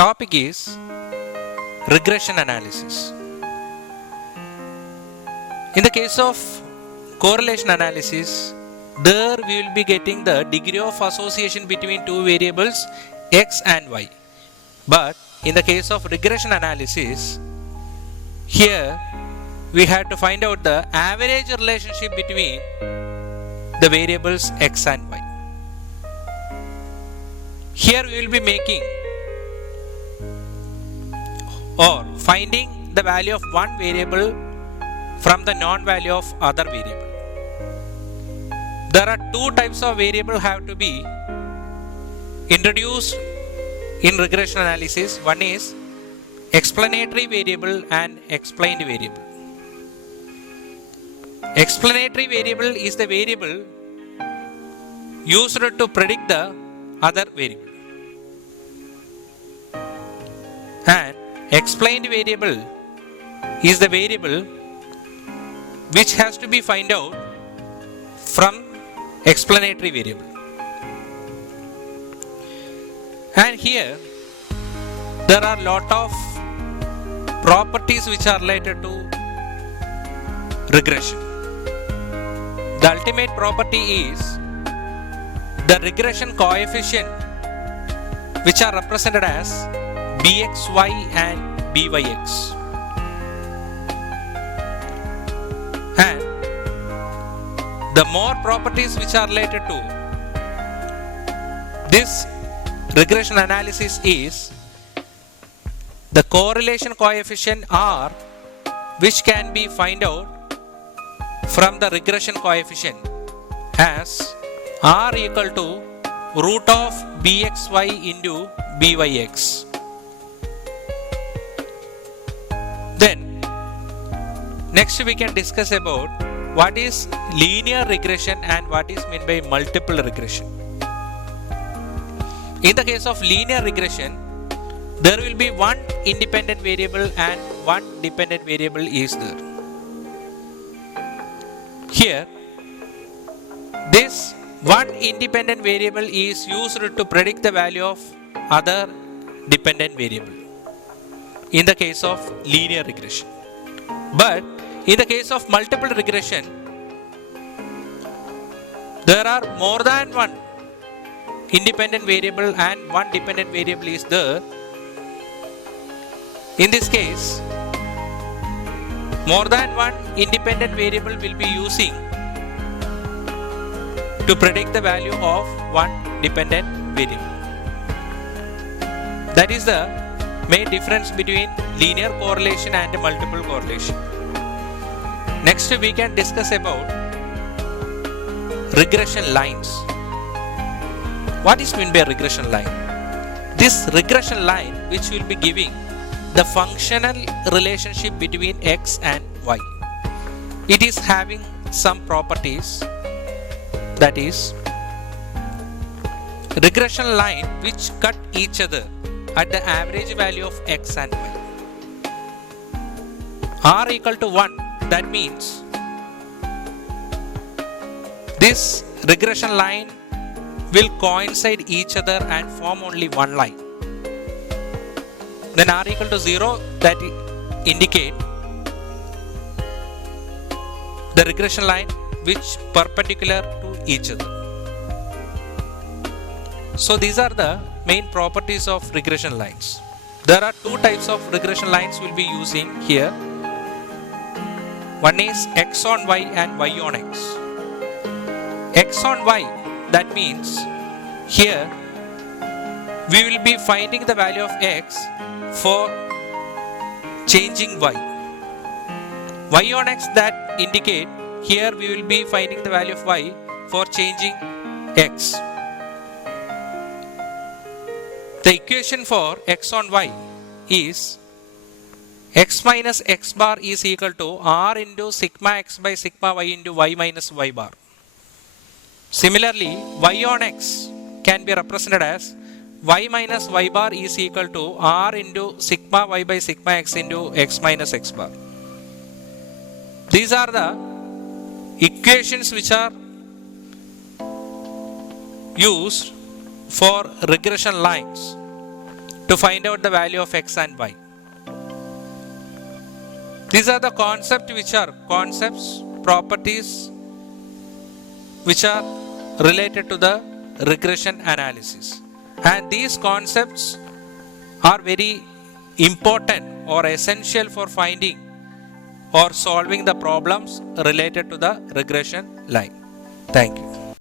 topic is regression analysis. In the case of correlation analysis, there we will be getting the degree of association between two variables x and y. But in the case of regression analysis, here we have to find out the average relationship between the variables x and y. Here we will be making or finding the value of one variable from the non-value of other variable. There are two types of variable have to be introduced in regression analysis. One is explanatory variable and explained variable. Explanatory variable is the variable used to predict the other variable, and explained variable is the variable which has to be find out from explanatory variable. And here there are lot of properties which are related to regression. The ultimate property is the regression coefficient which are represented as bxy and byx. And the more properties which are related to this regression analysis is the correlation coefficient r, which can be find out from the regression coefficient as r equal to root of bxy into byx. Then next we can discuss about what is linear regression and what is meant by multiple regression. In the case of linear regression, there will be one independent variable and one dependent variable is there. Here, this one independent variable is used to predict the value of other dependent variable in the case of linear regression. But in the case of multiple regression, there are more than one independent variable and one dependent variable is there. In this case, more than one independent variable will be using to predict the value of one dependent variable. That is the main difference between linear correlation and multiple correlation. Next we can discuss about regression lines. What is meant by regression line? This regression line which will be giving the functional relationship between x and y. It is having some properties, that is regression line which cut each other at the average value of x and y. R equal to 1, that means this regression line will coincide each other and form only one line. Then r equal to 0, that indicate the regression line which perpendicular to each other. So these are the main properties of regression lines. There are two types of regression lines we'll be using here. One is x on y and y on x. X on y, that means here we will be finding the value of x for changing y. Y on x, that indicate here we will be finding the value of y for changing x. The equation for x on y is x minus x bar is equal to r into sigma x by sigma y into y minus y bar. Similarly, y on x can be represented as y minus y bar is equal to r into sigma y by sigma x into x minus x bar. These are the equations which are used for regression lines to find out the value of x and y. These are the concepts, properties which are related to the regression analysis. And these concepts are very important or essential for finding or solving the problems related to the regression line. Thank you.